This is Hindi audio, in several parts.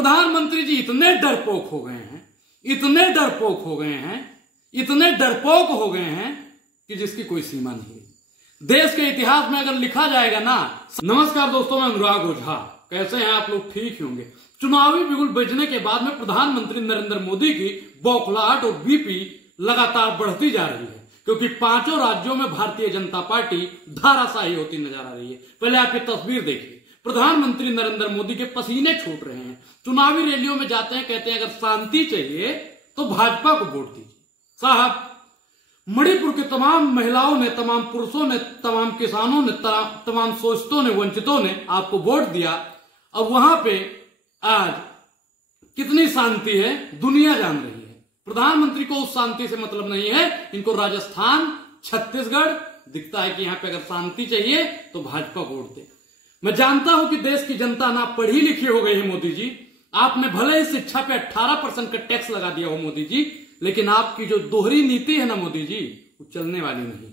प्रधानमंत्री जी इतने डरपोक हो गए हैं, इतने डरपोक हो गए हैं, इतने डरपोक हो गए हैं कि जिसकी कोई सीमा नहीं है। देश के इतिहास में अगर लिखा जाएगा ना। नमस्कार दोस्तों, मैं अनुराग ओझा। कैसे हैं आप लोग? ठीक ही होंगे। चुनावी बिगुल बजने के बाद में प्रधानमंत्री नरेंद्र मोदी की बौखलाहट और बीपी लगातार बढ़ती जा रही है, क्योंकि पांचों राज्यों में भारतीय जनता पार्टी धाराशाही होती नजर आ रही है। पहले आप ये तस्वीर देखिए, प्रधानमंत्री नरेंद्र मोदी के पसीने छूट रहे हैं। चुनावी रैलियों में जाते हैं, कहते हैं अगर शांति चाहिए तो भाजपा को वोट दीजिए। साहब, मणिपुर के तमाम महिलाओं ने, तमाम पुरुषों ने, तमाम किसानों ने, तमाम शोषितों ने, वंचितों ने आपको वोट दिया। अब वहां पे आज कितनी शांति है दुनिया जान रही है। प्रधानमंत्री को उस शांति से मतलब नहीं है। इनको राजस्थान, छत्तीसगढ़ दिखता है कि यहां पे अगर शांति चाहिए तो भाजपा को वोट दे। मैं जानता हूं कि देश की जनता ना पढ़ी लिखी हो गई है मोदी जी। आपने भले ही शिक्षा पे 18% का टैक्स लगा दिया हो मोदी जी, लेकिन आपकी जो दोहरी नीति है ना मोदी जी, वो चलने वाली नहीं।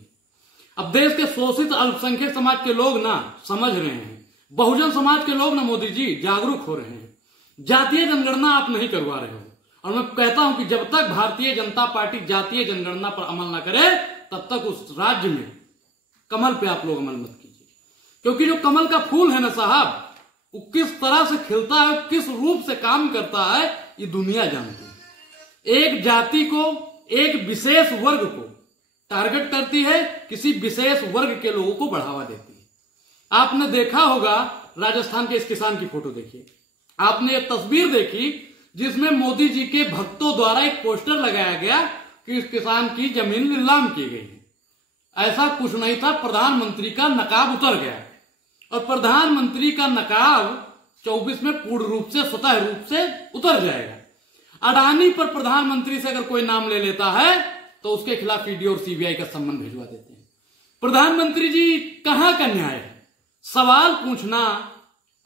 अब देश के शोषित अल्पसंख्यक समाज के लोग ना समझ रहे हैं, बहुजन समाज के लोग ना मोदी जी जागरूक हो रहे हैं। जातीय जनगणना आप नहीं करवा रहे हो, और मैं कहता हूं कि जब तक भारतीय जनता पार्टी जातीय जनगणना पर अमल न करे तब तक उस राज्य में कमल पे आप लोग अमल मत कीजिए। क्योंकि जो कमल का फूल है ना साहब, वो किस तरह से खिलता है, किस रूप से काम करता है, ये दुनिया जानती है। एक जाति को, एक विशेष वर्ग को टारगेट करती है, किसी विशेष वर्ग के लोगों को बढ़ावा देती है। आपने देखा होगा, राजस्थान के इस किसान की फोटो देखिए, आपने ये तस्वीर देखी जिसमें मोदी जी के भक्तों द्वारा एक पोस्टर लगाया गया कि इस किसान की जमीन नीलाम की गई है। ऐसा कुछ नहीं था। प्रधानमंत्री का नकाब उतर गया, और प्रधानमंत्री का नकाब 24 में पूर्ण रूप से, स्वतः रूप से उतर जाएगा। अडानी पर प्रधानमंत्री से अगर कोई नाम ले लेता है तो उसके खिलाफ ईडी और सीबीआई का सम्मन भिजवा देते हैं। प्रधानमंत्री जी कहां का न्याय है? सवाल पूछना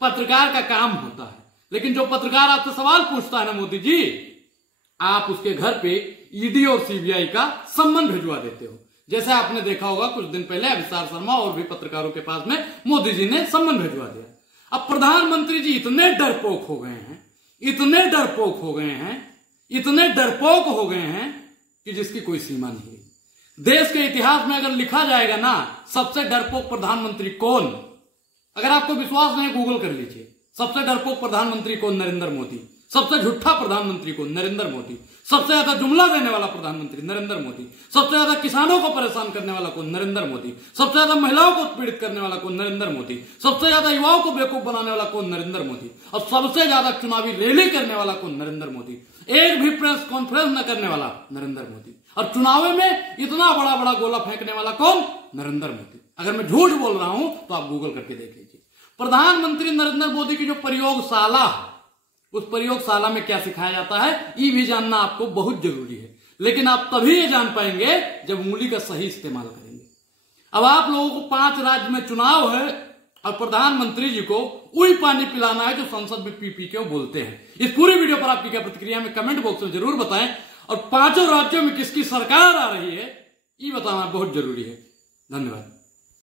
पत्रकार का काम होता है, लेकिन जो पत्रकार आपसे सवाल पूछता है ना मोदी जी, आप उसके घर पे ईडी और सीबीआई का सम्मन भिजवा देते हो। जैसे आपने देखा होगा कुछ दिन पहले अभिषेक शर्मा और भी पत्रकारों के पास में मोदी जी ने सम्मन भिजवा दिया। अब प्रधानमंत्री जी इतने डरपोक हो गए हैं, इतने डरपोक हो गए हैं, इतने डरपोक हो गए हैं कि जिसकी कोई सीमा नहीं है। देश के इतिहास में अगर लिखा जाएगा ना सबसे डरपोक प्रधानमंत्री कौन, अगर आपको विश्वास नहीं गूगल कर लीजिए। सबसे डरपोक प्रधानमंत्री कौन? नरेंद्र मोदी। सबसे झूठा प्रधानमंत्री कौन? नरेंद्र मोदी। सबसे ज्यादा जुमला देने वाला प्रधानमंत्री नरेंद्र मोदी। सबसे ज्यादा किसानों को परेशान करने वाला कौन? नरेंद्र मोदी। सबसे ज्यादा महिलाओं को पीड़ित करने वाला कौन? नरेंद्र मोदी। सबसे ज्यादा युवाओं को बेवकूफ बनाने वाला कौन? नरेंद्र मोदी। और सबसे ज्यादा चुनावी रैली करने वाला कौन? नरेंद्र मोदी। एक भी प्रेस कॉन्फ्रेंस न करने वाला नरेंद्र मोदी। और चुनाव में इतना बड़ा बड़ा गोला फेंकने वाला कौन? नरेंद्र मोदी। अगर मैं झूठ बोल रहा हूं तो आप गूगल करके देख लीजिए। प्रधानमंत्री नरेंद्र मोदी की जो प्रयोगशाला, उस प्रयोगशाला में क्या सिखाया जाता है ये भी जानना आपको बहुत जरूरी है। लेकिन आप तभी ये जान पाएंगे जब उंगली का सही इस्तेमाल करेंगे। अब आप लोगों को 5 राज्य में चुनाव है और प्रधानमंत्री जी को वही पानी पिलाना है जो संसद में पी पी के बोलते हैं। इस पूरी वीडियो पर आपकी क्या प्रतिक्रिया में कमेंट बॉक्स में जरूर बताएं, और 5 राज्यों में किसकी सरकार आ रही है ये बताना बहुत जरूरी है। धन्यवाद।